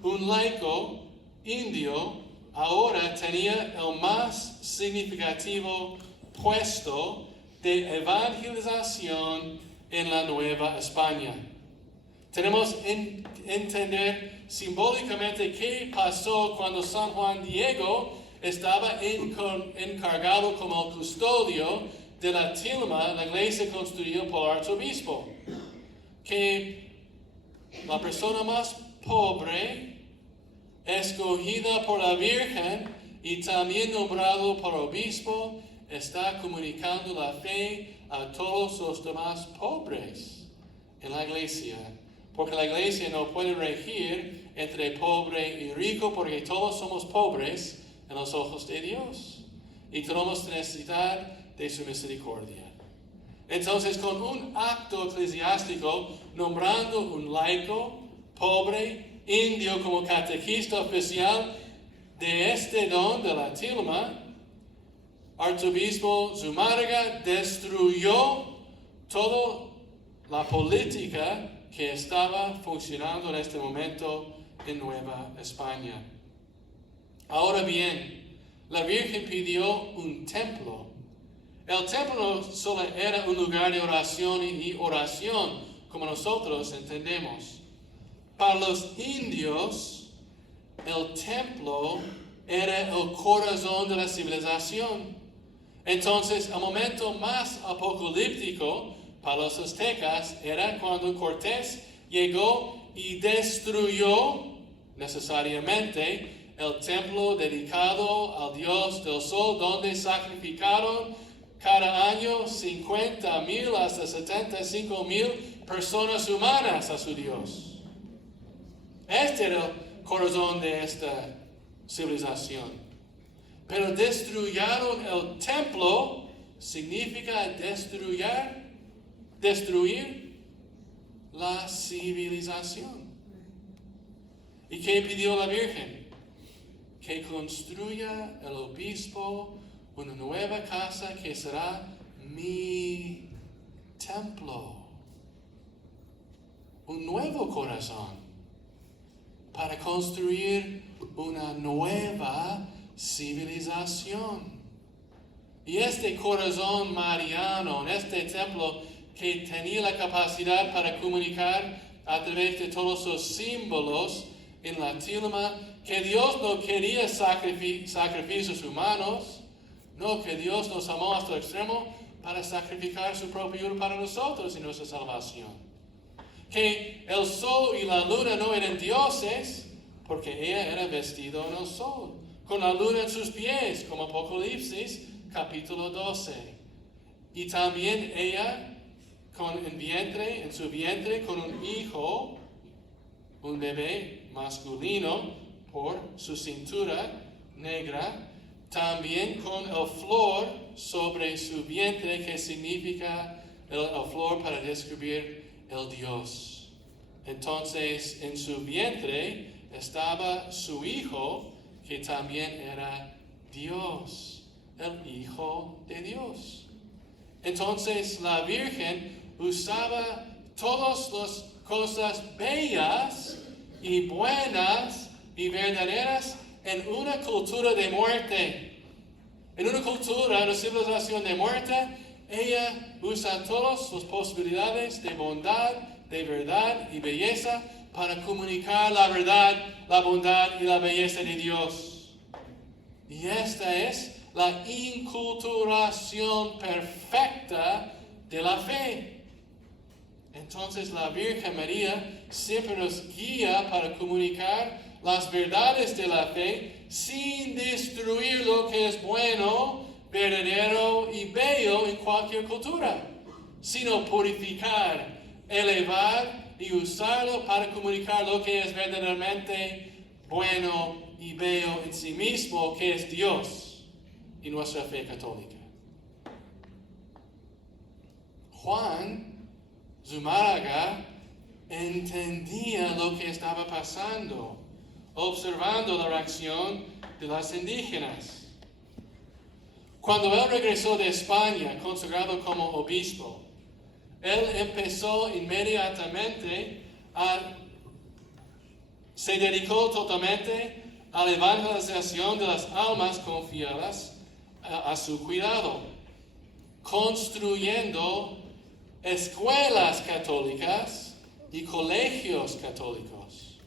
Un laico indio ahora tenía el más significativo puesto de evangelización en la Nueva España. Tenemos que entender simbólicamente qué pasó cuando San Juan Diego estaba encargado como el custodio de la tilma, la iglesia construida por el arzobispo. Que la persona más pobre, escogida por la Virgen y también nombrado por obispo, está comunicando la fe a todos los demás pobres en la iglesia. Porque la iglesia no puede regir entre pobre y rico, porque todos somos pobres en los ojos de Dios y tenemos necesidad de su misericordia. Entonces, con un acto eclesiástico, nombrando un laico, pobre, indio como catequista oficial de este don de la tilma, arzobispo Zumárraga destruyó toda la política que estaba funcionando en este momento en Nueva España. Ahora bien, la Virgen pidió un templo. El templo no solo era un lugar de oración y oración, como nosotros entendemos. Para los indios, el templo era el corazón de la civilización. Entonces, el momento más apocalíptico para los aztecas era cuando Cortés llegó y destruyó necesariamente el templo dedicado al Dios del Sol, donde sacrificaron cada año 50,000 hasta 75,000 personas humanas a su Dios. Este era el corazón de esta civilización. Pero destruyeron el templo significa destruir la civilización. ¿Y qué pidió la Virgen? Que construya el obispo una nueva casa que será mi templo. Un nuevo corazón para construir una nueva civilización. Y este corazón mariano, en este templo que tenía la capacidad para comunicar a través de todos los símbolos en la tilma, que Dios no quería sacrificios humanos, no, que Dios nos amó hasta el extremo para sacrificar su propio Hijo para nosotros y nuestra salvación. Que el sol y la luna no eran dioses, porque ella era vestido en el sol, con la luna en sus pies, como Apocalipsis capítulo 12. Y también ella en su vientre, con un hijo, un bebé masculino, por su cintura negra, también con el flor sobre su vientre, que significa el flor para describir el Dios. Entonces, en su vientre estaba su hijo, que también era Dios, el Hijo de Dios. Entonces, la Virgen usaba todas las cosas bellas y buenas y verdaderas en una cultura de muerte. En una cultura, una civilización de muerte, ella usa todas las posibilidades de bondad, de verdad y belleza para comunicar la verdad, la bondad y la belleza de Dios. Y esta es la inculturación perfecta de la fe. Entonces la Virgen María siempre nos guía para comunicar las verdades de la fe sin destruir lo que es bueno, verdadero y bello en cualquier cultura, sino purificar, elevar y usarlo para comunicar lo que es verdaderamente bueno y bello en sí mismo, que es Dios y nuestra fe católica. Juan Zumárraga entendía lo que estaba pasando, observando la reacción de las indígenas. Cuando él regresó de España, consagrado como obispo, él empezó inmediatamente se dedicó totalmente a la evangelización de las almas confiadas a su cuidado, construyendo escuelas católicas y colegios católicos.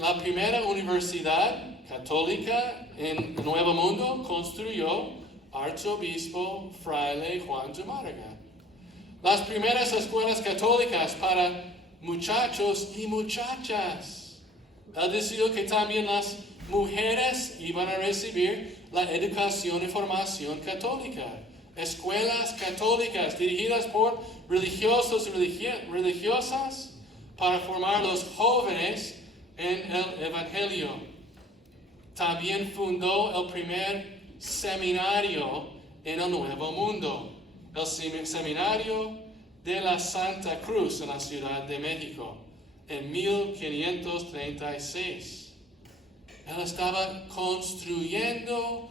La primera universidad católica en el Nuevo Mundo construyó arzobispo fraile Juan Zumárraga. Las primeras escuelas católicas para muchachos y muchachas. Él decidió que también las mujeres iban a recibir la educación y formación católica. Escuelas católicas dirigidas por religiosos y religiosas para formar a los jóvenes en el Evangelio. También fundó el primer seminario en el Nuevo Mundo, el Seminario de la Santa Cruz en la Ciudad de México, en 1536. Él estaba construyendo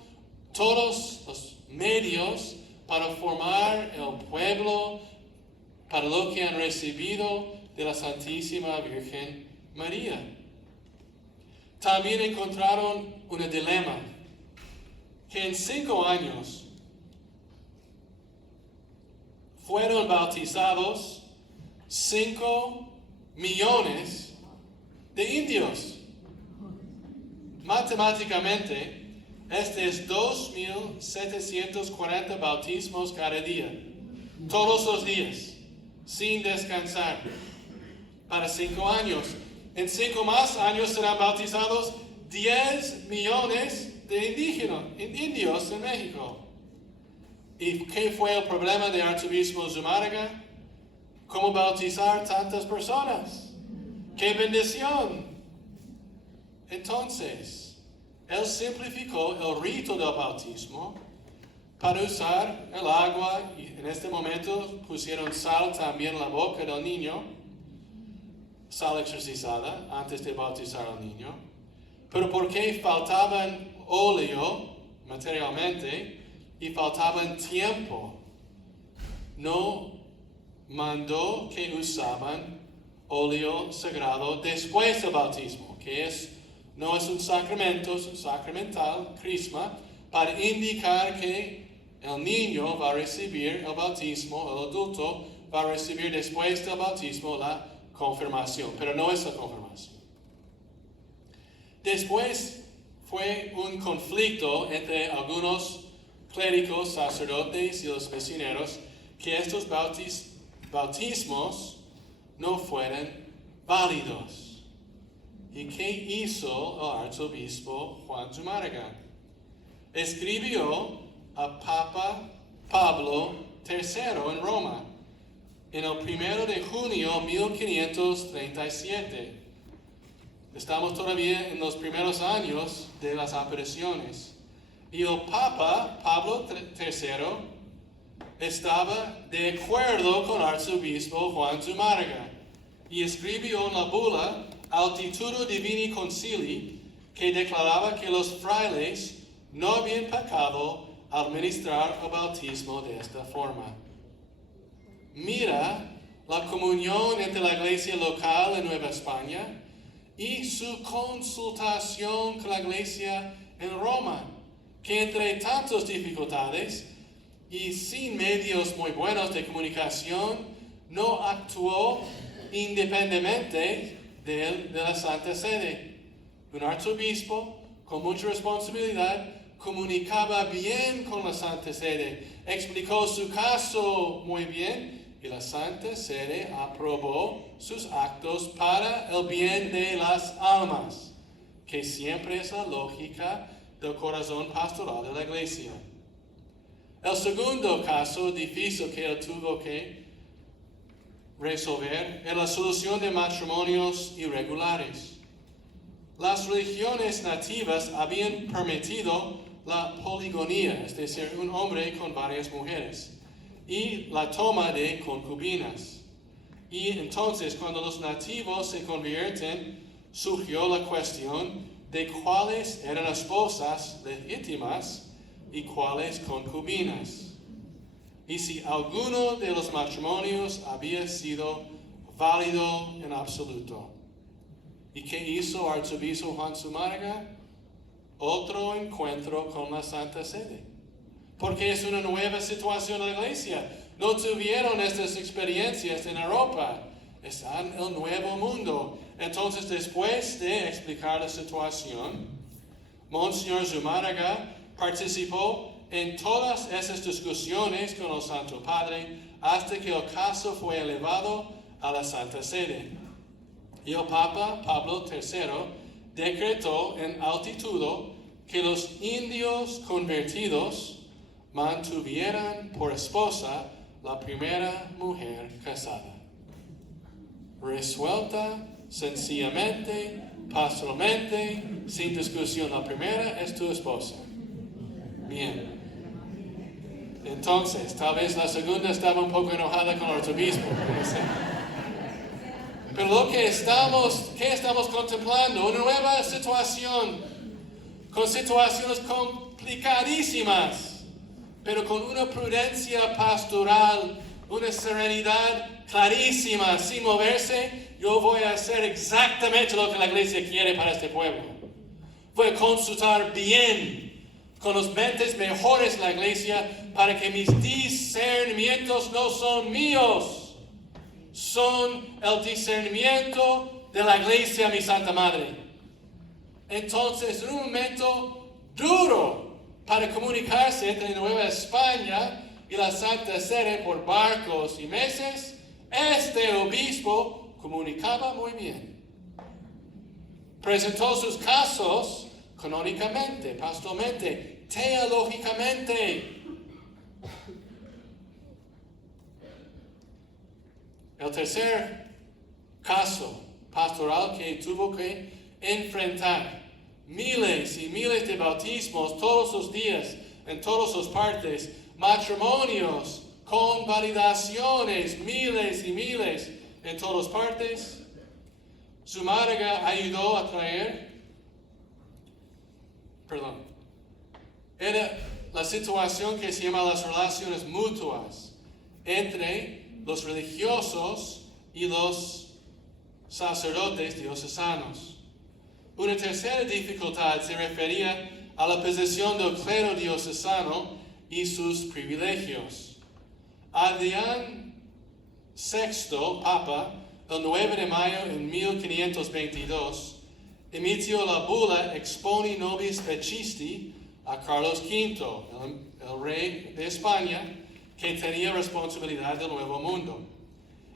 todos los medios para formar el pueblo para lo que han recibido de la Santísima Virgen María. También encontraron un dilema, que en 5 años fueron bautizados 5 millones de indios. Matemáticamente, este es 2,740 bautismos cada día, todos los días, sin descansar, para 5 años. En 5 más años serán bautizados 10 millones de indios en México. ¿Y qué fue el problema de Arzobispo Zumárraga? ¿Cómo bautizar tantas personas? ¡Qué bendición! Entonces, él simplificó el rito del bautismo para usar el agua, y en este momento pusieron sal también en la boca del niño, sal exorcizada antes de bautizar al niño. Pero porque faltaban óleo materialmente y faltaban tiempo, no mandó que usaban óleo sagrado después del bautismo, que no es un sacramento, es un sacramental, crisma, para indicar que el niño va a recibir el bautismo, el adulto va a recibir después del bautismo la confirmación, pero no es la confirmación. Después fue un conflicto entre algunos clérigos, sacerdotes y los misioneros, que estos bautismos no fueran válidos. ¿Y qué hizo el arzobispo Juan Zumárraga? Escribió a Papa Pablo III en Roma en el 1 de junio de 1537. Estamos todavía en los primeros años de las apariciones. Y el Papa Pablo III estaba de acuerdo con el arzobispo Juan Zumárraga y escribió en la bula Altitudo Divini Concili, que declaraba que los frailes no habían pecado al ministrar el bautismo de esta forma. Mira la comunión entre la iglesia local en Nueva España y su consultación con la iglesia en Roma, que entre tantas dificultades y sin medios muy buenos de comunicación, no actuó independientemente de la Santa Sede. Un arzobispo con mucha responsabilidad comunicaba bien con la Santa Sede, explicó su caso muy bien y la Santa Sede aprobó sus actos para el bien de las almas, que siempre es la lógica del corazón pastoral de la Iglesia. El segundo caso difícil que él tuvo que resolver es la solución de matrimonios irregulares. Las religiones nativas habían permitido la poligonía, es decir, un hombre con varias mujeres, y la toma de concubinas. Y entonces, cuando los nativos se convierten, surgió la cuestión de cuáles eran esposas legítimas y cuáles concubinas, y si alguno de los matrimonios había sido válido en absoluto. ¿Y qué hizo arzobispo Juan Zumárraga? Otro encuentro con la Santa Sede, porque es una nueva situación en la iglesia. No tuvieron estas experiencias en Europa, están en el nuevo mundo. Entonces, después de explicar la situación, Monseñor Zumárraga participó en todas esas discusiones con el Santo Padre hasta que el caso fue elevado a la Santa Sede. Y el Papa Pablo III decretó en altitudo que los indios convertidos mantuvieran por esposa la primera mujer casada. Resuelta, sencillamente, pastoralmente, sin discusión. La primera es tu esposa. Bien. Entonces, tal vez la segunda estaba un poco enojada con el arzobispo. No sé. Pero ¿qué estamos contemplando? Una nueva situación, con situaciones complicadísimas, pero con una prudencia pastoral, una serenidad clarísima, sin moverse. Yo voy a hacer exactamente lo que la iglesia quiere para este pueblo. Voy a consultar bien con los mentes mejores de la iglesia para que mis discernimientos no son míos, son el discernimiento de la iglesia, mi Santa Madre. Entonces, en un momento duro para comunicarse entre Nueva España y la Santa Sede por barcos y meses, este obispo comunicaba muy bien. Presentó sus casos canónicamente, pastoralmente, teológicamente. El tercer caso pastoral que tuvo que enfrentar miles y miles de bautismos todos los días, en todas las partes, matrimonios con validaciones, miles y miles en todas partes. Zumárraga ayudó a traer, era la situación que se llama las relaciones mutuas entre los religiosos y los sacerdotes diocesanos. Una tercera dificultad se refería a la posición del clero diocesano y sus privilegios. Adrián VI, Papa, el 9 de mayo de 1522, emitió la bula Exponi Nobis Fecisti a Carlos V, el rey de España, que tenía responsabilidad del Nuevo Mundo,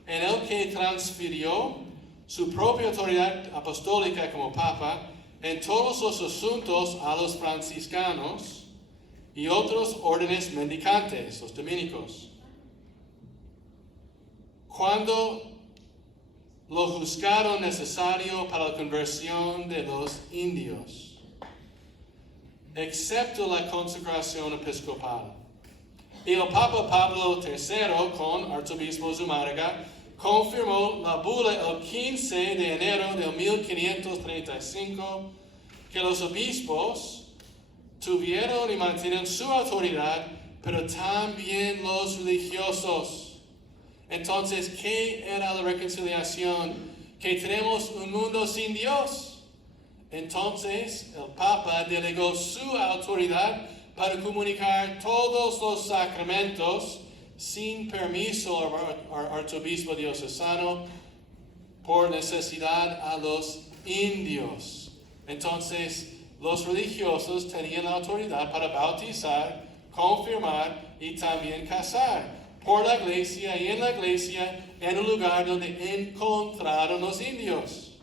en el que transfirió su propia autoridad apostólica como Papa en todos los asuntos a los franciscanos y otros órdenes mendicantes, los dominicos. Cuando lo juzgaron necesario para la conversión de los indios, excepto la consecración episcopal. Y el Papa Pablo III, con arzobispo Zumárraga, confirmó la bula el 15 de enero de 1535 que los obispos tuvieron y mantienen su autoridad, pero también los religiosos. Entonces, ¿qué era la reconciliación? Que tenemos un mundo sin Dios. Entonces, el Papa delegó su autoridad para comunicar todos los sacramentos sin permiso al arzobispo diocesano por necesidad a los indios. Entonces, los religiosos tenían la autoridad para bautizar, confirmar y también casar por la iglesia y en la iglesia en un lugar donde encontraron los indios.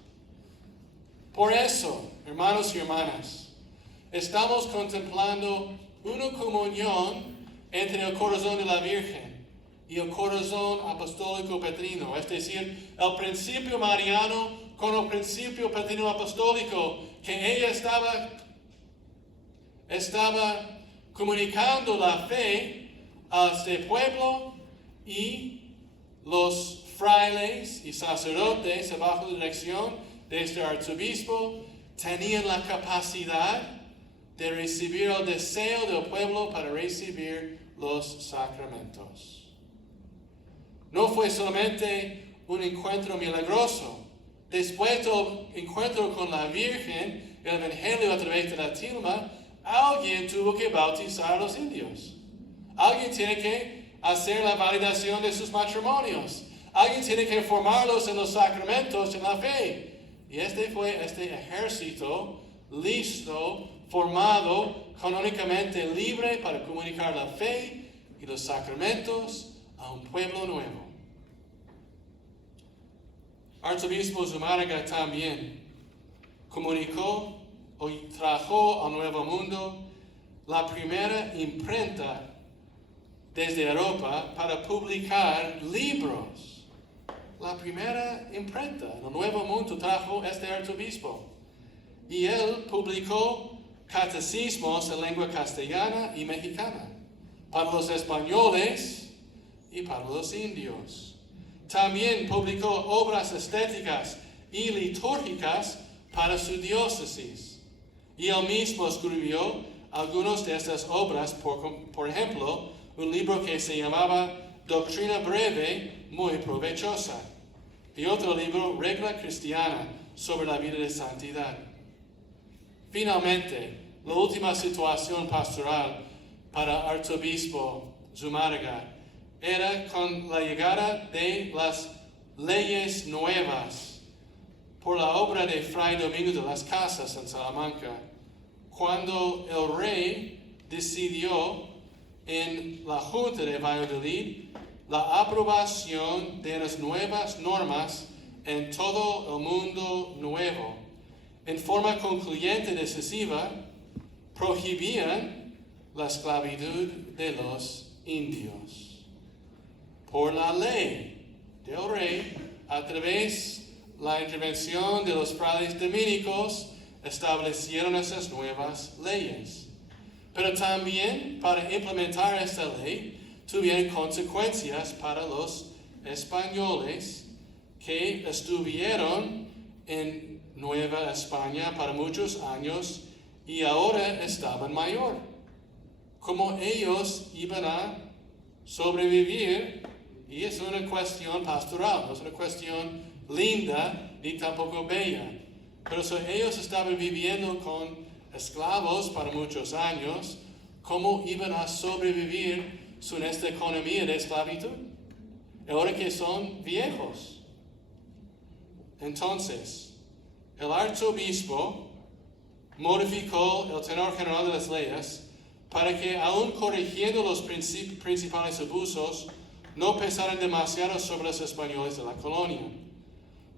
Por eso, hermanos y hermanas, estamos contemplando una comunión entre el corazón de la Virgen y el corazón apostólico petrino, es decir, el principio mariano con el principio petrino apostólico, que ella estaba comunicando la fe a este pueblo y los frailes y sacerdotes bajo la dirección de este arzobispo tenían la capacidad de recibir el deseo del pueblo para recibir los sacramentos. No fue solamente un encuentro milagroso. Después del encuentro con la Virgen, el Evangelio a través de la tilma, alguien tuvo que bautizar a los indios. Alguien tiene que hacer la validación de sus matrimonios. Alguien tiene que formarlos en los sacramentos, en la fe. Y este fue este ejército listo, formado, canónicamente libre para comunicar la fe y los sacramentos a un pueblo nuevo. Arzobispo Zumárraga también comunicó o trajo al Nuevo Mundo la primera imprenta desde Europa para publicar libros. La primera imprenta en el Nuevo Mundo trajo este arzobispo. Y él publicó catecismos en lengua castellana y mexicana para los españoles y para los indios. También publicó obras estéticas y litúrgicas para su diócesis. Y él mismo escribió algunas de estas obras, por ejemplo, un libro que se llamaba Doctrina Breve, muy provechosa, y otro libro, Regla Cristiana, sobre la vida de santidad. Finalmente, la última situación pastoral para arzobispo Zumárraga era con la llegada de las leyes nuevas por la obra de Fray Domingo de las Casas en Salamanca, cuando el rey decidió en la Junta de Valladolid la aprobación de las nuevas normas en todo el mundo nuevo. En forma concluyente y decisiva, prohibían la esclavitud de los indios. Por la ley del rey, a través de la intervención de los frailes dominicos, establecieron esas nuevas leyes. Pero también para implementar esta ley, tuvieron consecuencias para los españoles que estuvieron en Nueva España para muchos años y ahora estaban mayor. ¿Cómo ellos iban a sobrevivir? Y es una cuestión pastoral, no es una cuestión linda ni tampoco bella. Pero ellos estaban viviendo con esclavos para muchos años. ¿Cómo iban a sobrevivir sin esta economía de esclavitud? Ahora que son viejos. Entonces, el arzobispo modificó el tenor general de las leyes para que, aun corrigiendo los principales abusos, no pesaran demasiado sobre los españoles de la colonia.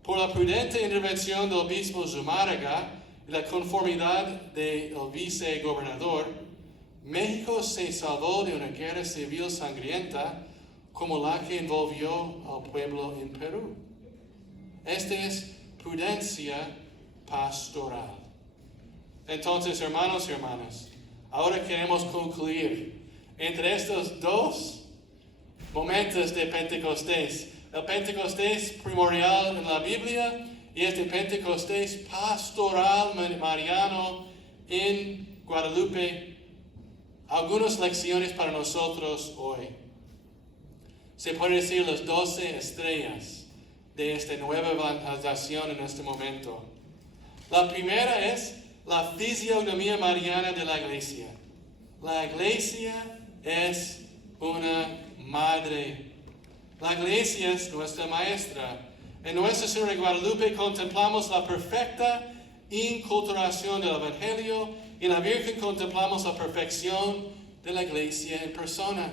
Por la prudente intervención del obispo Zumárraga y la conformidad del vicegobernador, México se salvó de una guerra civil sangrienta como la que envolvió al pueblo en Perú. Esta es prudencia pastoral. Entonces, hermanos y hermanas, ahora queremos concluir entre estos dos momentos de Pentecostés. El Pentecostés primordial en la Biblia y este Pentecostés pastoral mariano en Guadalupe. Algunas lecciones para nosotros hoy. Se puede decir las 12 estrellas de esta nueva evangelización en este momento. La primera es la fisionomía mariana de la iglesia. La iglesia es una madre. La iglesia es nuestra maestra. En Nuestra Señora de Guadalupe contemplamos la perfecta inculturación del Evangelio y en la Virgen contemplamos la perfección de la iglesia en persona.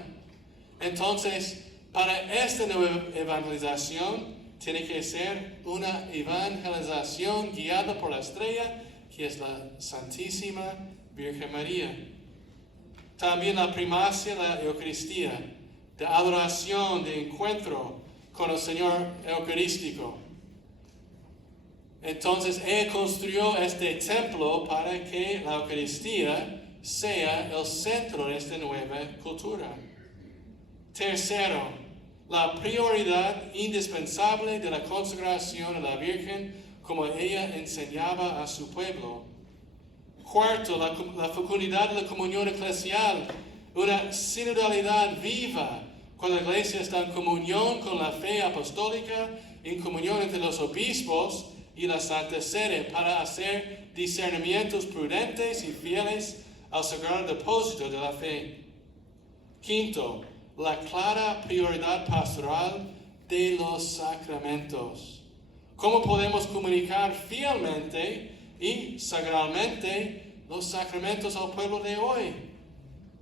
Entonces, para esta nueva evangelización, tiene que ser una evangelización guiada por la estrella, que es la Santísima Virgen María. También la primacia de la Eucaristía, de adoración, de encuentro con el Señor Eucarístico. Entonces, ella construyó este templo para que la Eucaristía sea el centro de esta nueva cultura. Tercero, la prioridad indispensable de la consagración a la Virgen como ella enseñaba a su pueblo. Cuarto, la fecundidad de la comunión eclesial, una sinodalidad viva, cuando la iglesia está en comunión con la fe apostólica, en comunión entre los obispos y la Santa Sede, para hacer discernimientos prudentes y fieles al sagrado depósito de la fe. Quinto, la clara prioridad pastoral de los sacramentos. ¿Cómo podemos comunicar fielmente y sagralmente los sacramentos al pueblo de hoy?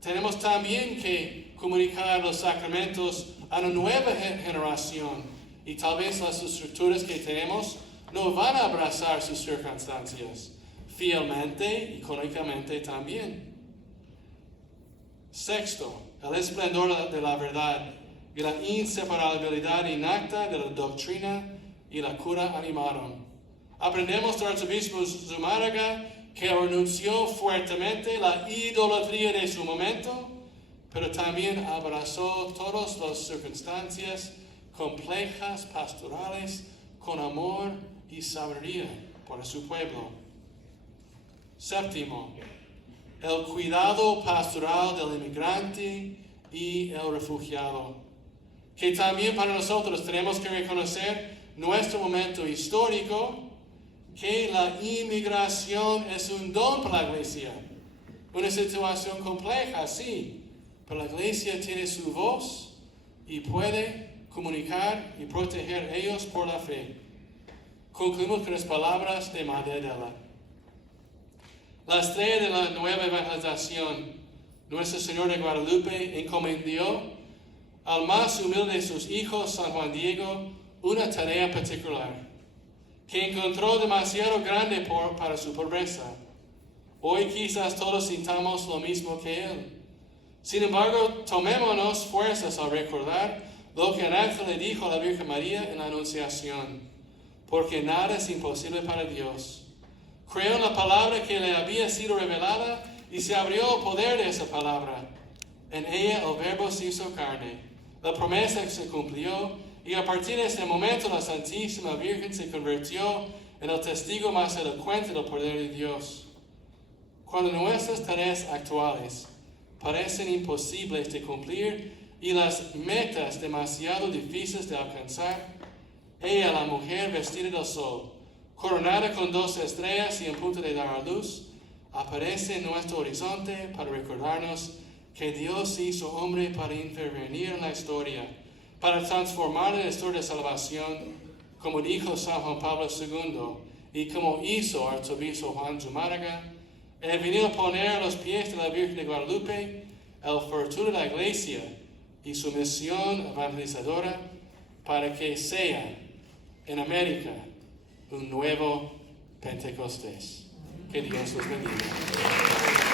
Tenemos también que comunicar los sacramentos a una nueva generación y tal vez las estructuras que tenemos no van a abrazar sus circunstancias fielmente y económicamente también. Sexto, el esplendor de la verdad y la inseparabilidad innata de la doctrina y la cura animaron. Aprendemos del arzobispo Zumárraga que renunció fuertemente la idolatría de su momento, pero también abrazó todas las circunstancias complejas, pastorales, con amor y sabiduría para su pueblo. Séptimo, el cuidado pastoral del inmigrante y el refugiado, que también para nosotros tenemos que reconocer nuestro momento histórico, que la inmigración es un don para la iglesia. Una situación compleja, sí, pero la iglesia tiene su voz y puede comunicar y proteger ellos por la fe. Concluimos con las palabras de Madre Adela. La estrella de la nueva evangelización, Nuestro Señor de Guadalupe, encomendó al más humilde de sus hijos, San Juan Diego, una tarea particular, que encontró demasiado grande para su pobreza. Hoy quizás todos sintamos lo mismo que él. Sin embargo, tomémonos fuerzas al recordar lo que el ángel le dijo a la Virgen María en la Anunciación, porque nada es imposible para Dios. Creyó en la palabra que le había sido revelada y se abrió el poder de esa palabra. En ella el Verbo se hizo carne. La promesa se cumplió y a partir de ese momento la Santísima Virgen se convirtió en el testigo más elocuente del poder de Dios. Cuando nuestras tareas actuales parecen imposibles de cumplir y las metas demasiado difíciles de alcanzar, ella, la mujer vestida del sol, coronada con 12 estrellas y en punto de dar a luz, aparece en nuestro horizonte para recordarnos que Dios se hizo hombre para intervenir en la historia, para transformar la historia de salvación, como dijo San Juan Pablo II y como hizo Arzobispo Juan Zumárraga. Él vino a poner a los pies de la Virgen de Guadalupe el futuro de la Iglesia y su misión evangelizadora para que sea en América un nuevo Pentecostés. Que Dios los bendiga.